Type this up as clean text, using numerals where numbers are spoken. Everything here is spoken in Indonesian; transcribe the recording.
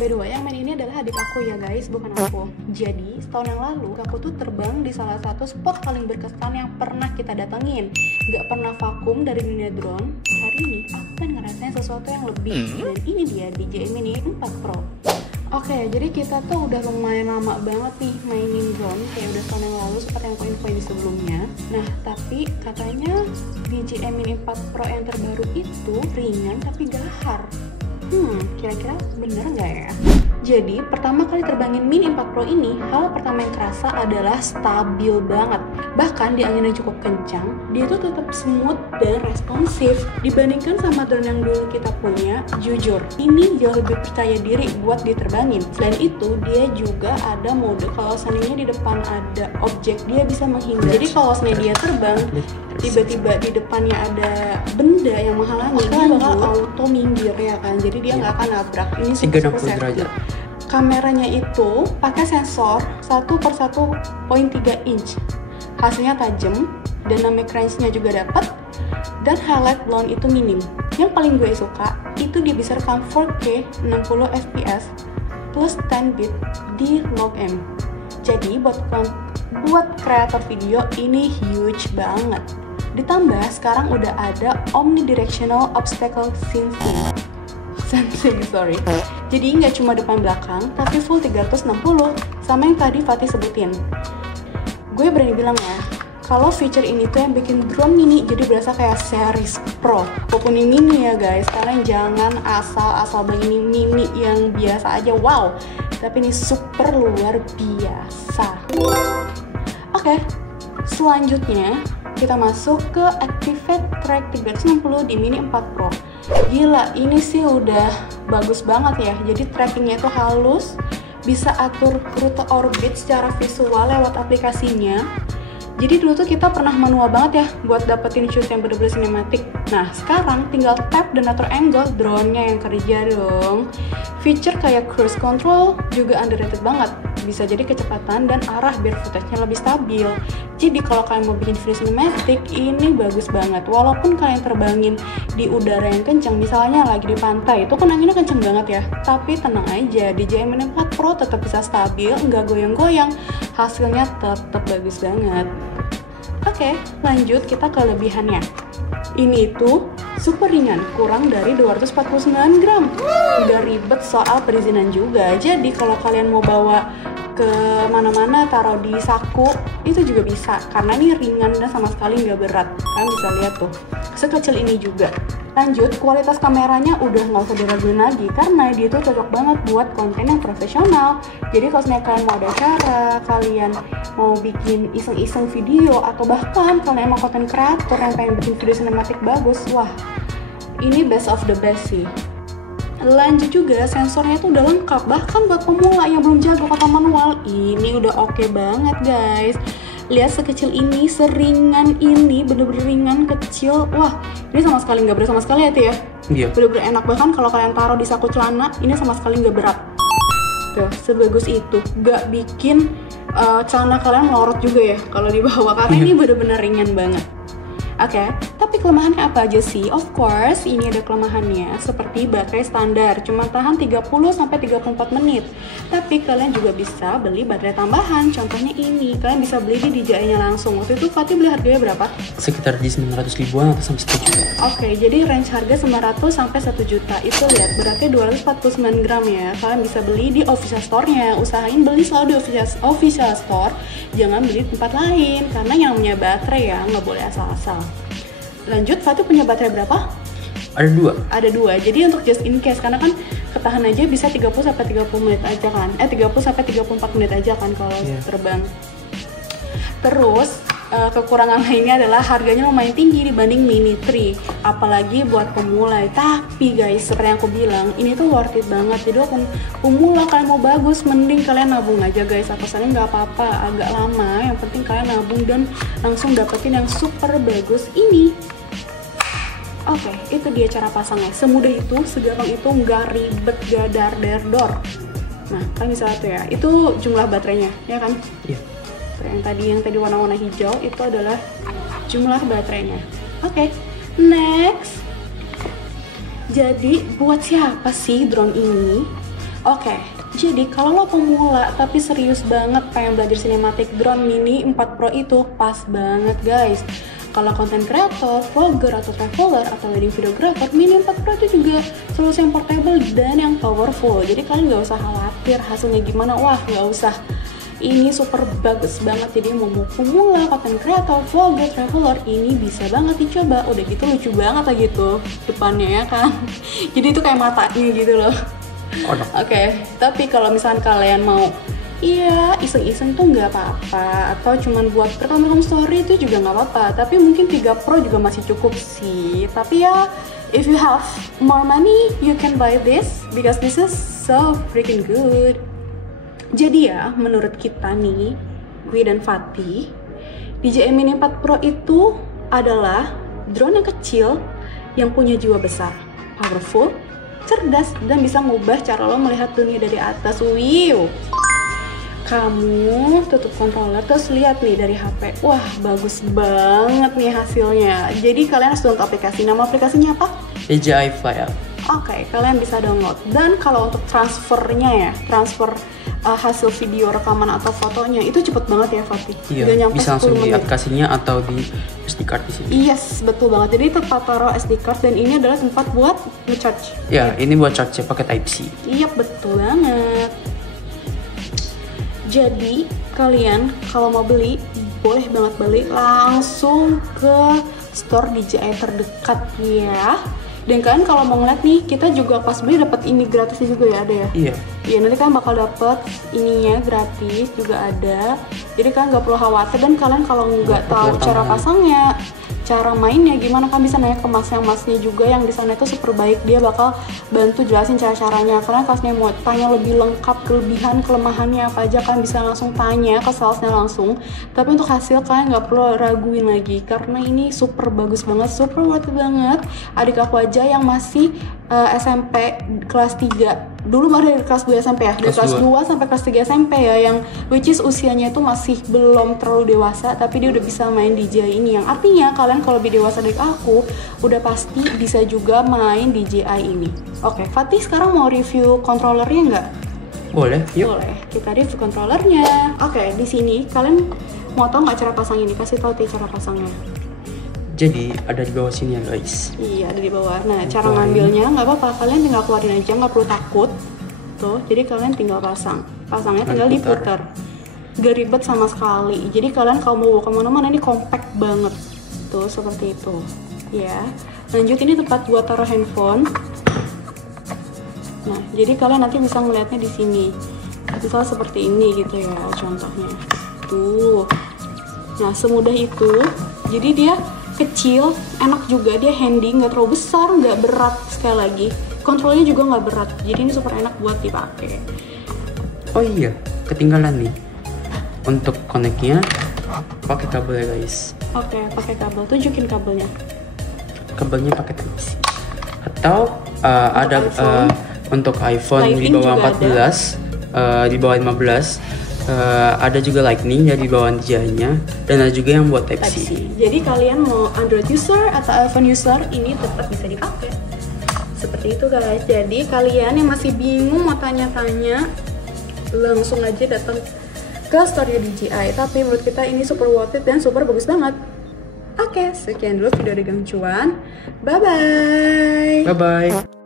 by the way, yang main ini adalah adik aku ya guys, bukan aku. Jadi, setahun yang lalu, aku tuh terbang di salah satu spot paling berkesan yang pernah kita datengin. Gak pernah vakum dari dunia drone. Hari ini, aku pengen ngerasain sesuatu yang lebih. Dan ini dia DJI Mini 4 Pro. Oke, jadi kita tuh udah lumayan lama banget nih mainin drone, kayak udah tahun yang lalu seperti yang aku infoin di sebelumnya. Nah, tapi katanya DJI Mini 4 Pro yang terbaru itu ringan tapi gahar. Kira-kira bener nggak ya? Jadi, pertama kali terbangin Mini 4 Pro ini, hal pertama yang kerasa adalah stabil banget. Bahkan di angin yang cukup kencang, dia tuh tetap smooth dan responsif. Dibandingkan sama drone yang dulu kita punya, jujur, ini jauh lebih percaya diri buat diterbangin. Selain itu, dia juga ada mode kalau seandainya di depan ada objek, dia bisa menghindar. Jadi kalau seandainya dia terbang, tiba-tiba di depannya ada benda yang menghalangi, dia bakal auto minggir ya kan. Jadi dia nggak akan nabrak. Ini 360 derajat. Kameranya itu pakai sensor 1/1.3 inch. Hasilnya tajam, dynamic range-nya juga dapat, dan highlight blonde itu minim. Yang paling gue suka itu dia bisa rekam 4K 60 fps plus 10 bit di log M. Jadi buat kreator video ini huge banget. Ditambah sekarang udah ada omnidirectional obstacle sensing, sorry. Jadi nggak cuma depan belakang, tapi full 360, sama yang tadi Fatih sebutin. Gue berani bilang ya, kalau feature ini tuh yang bikin drone mini jadi berasa kayak series Pro. Walaupun ini mini ya guys, kalian jangan asal beli mini yang biasa aja, wow. Tapi ini super luar biasa. Oke, selanjutnya kita masuk ke Activate Track 360 di Mini 4 Pro. Gila, ini sih udah bagus banget ya. Jadi trackingnya itu halus, bisa atur rute orbit secara visual lewat aplikasinya. Jadi dulu tuh kita pernah manual banget ya buat dapetin shoot yang bener-bener sinematik. Nah, sekarang tinggal tap dan atur angle, drone-nya yang kerja dong. Feature kayak cruise control juga underrated banget. Bisa jadi kecepatan dan arah biar footage-nya lebih stabil. Jadi kalau kalian mau bikin video sinematik, ini bagus banget. Walaupun kalian terbangin di udara yang kencang, misalnya lagi di pantai, itu kan anginnya kencang banget ya. Tapi tenang aja, DJI Mini 4 Pro tetap bisa stabil, nggak goyang-goyang. Hasilnya tetap bagus banget. Oke, lanjut kita ke kelebihannya. Ini itu super ringan, kurang dari 249 gram. Nggak ribet soal perizinan juga. Jadi kalau kalian mau bawa ke mana-mana, taruh di saku, itu juga bisa. Karena ini ringan dan sama sekali nggak berat. Kalian bisa lihat tuh, sekecil ini juga. Lanjut, kualitas kameranya udah nggak usah diraguin lagi karena dia tuh cocok banget buat konten yang profesional. Jadi kalau misalnya kalian mau ada acara, kalian mau bikin iseng-iseng video, atau bahkan kalian emang konten kreator yang pengen bikin video sinematik bagus, wah, ini best of the best sih. Lanjut juga, sensornya tuh udah lengkap, bahkan buat pemula yang belum jago kata manual, ini udah oke banget guys. Lihat sekecil ini, seringan ini, bener-bener ringan, kecil. Wah, ini sama sekali nggak berat sama sekali ya, Ti ya? Iya. Bener-bener enak, bahkan kalau kalian taruh di saku celana, ini sama sekali nggak berat. Tuh, sebagus itu. Nggak bikin celana kalian melorot juga ya kalau dibawa, karena ini bener-bener ringan banget. Oke, tapi kelemahannya apa aja sih? Of course, ini ada kelemahannya seperti baterai standar, cuma tahan 30-34 menit. Tapi kalian juga bisa beli baterai tambahan, contohnya ini. Kalian bisa beli di DJI-nya langsung. Waktu itu Fatih beli harganya berapa? Sekitar di 900 ribuan atau sampai 1 juta. Oke, jadi range harga 900 sampai 1 juta. Itu lihat, berarti 249 gram ya. Kalian bisa beli di official store-nya. Usahain beli selalu di official store, jangan beli di tempat lain. Karena yang punya baterai ya, nggak boleh asal-asal. Lanjut, Fatih punya baterai berapa? Ada dua. Jadi untuk just in case, karena kan ketahan aja bisa 30-30 menit aja kan. 30-34 menit aja kan kalau terbang. Terus kekurangan lainnya adalah harganya lumayan tinggi dibanding Mini 3, apalagi buat pemula. Tapi guys, seperti yang aku bilang, ini tuh worth it banget. Jadi walaupun pemula kalian mau bagus, mending kalian nabung aja guys. Atasannya nggak apa-apa, agak lama. Yang penting kalian nabung dan langsung dapetin yang super bagus ini. Oke, itu dia cara pasangnya. Semudah itu, segampang itu, nggak ribet, gak dar-der-dor. Nah, kalian bisa lihat ya, itu jumlah baterainya, ya kan? Iya. Yang tadi warna-warna hijau itu adalah jumlah baterainya. Oke, next. Jadi buat siapa sih drone ini? Oke, jadi kalau lo pemula tapi serius banget pengen belajar sinematik, drone mini 4 Pro itu pas banget guys. Kalau konten kreator, vlogger, atau traveler, atau wedding videographer, Mini 4 Pro itu juga solusi yang portable dan yang powerful. Jadi kalian gak usah khawatir hasilnya gimana, wah gak usah. Ini super bagus banget, jadi mau pemula, konten kreator, vlogger, traveler, ini bisa banget dicoba. Udah gitu lucu banget lah gitu depannya ya kan. Jadi itu kayak matanya gitu loh. Oke, tapi kalau misalkan kalian mau iya, iseng-iseng tuh nggak apa-apa, atau cuman buat rekam-rekam story itu juga nggak apa-apa. Tapi mungkin 3 Pro juga masih cukup sih. Tapi ya, if you have more money, you can buy this because this is so freaking good. Jadi ya, menurut kita nih, gue dan Fatih, DJI Mini 4 Pro itu adalah drone yang kecil yang punya jiwa besar, powerful, cerdas, dan bisa ngubah cara lo melihat dunia dari atas. Wow. Kamu tutup controller terus lihat nih dari HP, wah bagus banget nih hasilnya. Jadi kalian harus download aplikasi. Nama aplikasinya apa? DJI Fly Up. Oke, kalian bisa download. Dan kalau untuk transfernya ya, transfer hasil video rekaman atau fotonya itu cepet banget ya Fatih. Iya, bisa langsung di aplikasinya atau di SD card di sini. Yes, betul banget. Jadi tempat taruh SD card dan ini adalah tempat buat nge-charge. Ya, ini buat charge pakai Type C. Iya, betul banget. Jadi kalian kalau mau beli boleh banget beli langsung ke store DJI terdekat ya. Dan kalian kalau mau ngeliat nih, kita juga pas beli dapat ini gratisnya juga ya, ada ya? Iya. Iya, nanti kalian bakal dapet ininya gratis juga ada. Jadi kalian nggak perlu khawatir, dan kalian kalau nggak tahu cara pasangnya, cara mainnya gimana, kan bisa nanya ke masnya juga yang di sana itu super baik. Dia bakal bantu jelasin cara-caranya. Karena kasnya mau tanya lebih lengkap kelebihan kelemahannya apa aja, kan bisa langsung tanya ke salesnya langsung. Tapi untuk hasil kalian nggak perlu raguin lagi karena ini super bagus banget, super worth it banget. Adik aku aja yang masih SMP kelas 3 dulu, baru dari kelas 2 SMP ya, dari kelas 2 sampai kelas 3 SMP ya, yang which is usianya itu masih belum terlalu dewasa, tapi dia udah bisa main DJI ini, yang artinya kalian kalau lebih dewasa dari aku udah pasti bisa juga main DJI ini. Oke, Fatih sekarang mau review controllernya nggak? Boleh, yuk. Boleh, kita review controllernya. Oke, di sini kalian mau tahu nggak cara pasang ini? Kasih tahu cara pasangnya. Jadi ada di bawah sini ya guys. Iya, ada di bawah. Nah, cara ngambilnya nggak apa-apa, kalian tinggal keluarin aja, nggak perlu takut. Tuh, jadi kalian tinggal pasang. Pasangnya tinggal diputar. Gak ribet sama sekali. Jadi kalian kalau mau bawa kemana-mana ini compact banget. Tuh, seperti itu. Ya. Lanjut, ini tempat buat taruh handphone. Nah, jadi kalian nanti bisa ngeliatnya di sini. Misal seperti ini gitu ya, contohnya. Tuh. Nah, semudah itu. Jadi dia kecil, enak juga, dia handy, nggak terlalu besar, nggak berat. Sekali lagi, kontrolnya juga nggak berat, jadi ini super enak buat dipakai. Oh iya, ketinggalan nih. Untuk connect-nya pakai kabel ya guys. Oke, pakai kabel. Tunjukin kabelnya. Kabelnya pakai Type C. Atau ada untuk iPhone Lightning di bawah 14, di bawah 15. Ada juga Lightning ya di bawah DJI-nya, dan ada juga yang buat Type C. Jadi kalian mau Android user atau iPhone user, ini tetap bisa dipakai. Seperti itu guys. Jadi kalian yang masih bingung mau tanya-tanya, langsung aja datang ke store DJI. Tapi menurut kita ini super worth it dan super bagus banget. Oke, sekian dulu video dari Gang Cuan. Bye bye. Bye bye.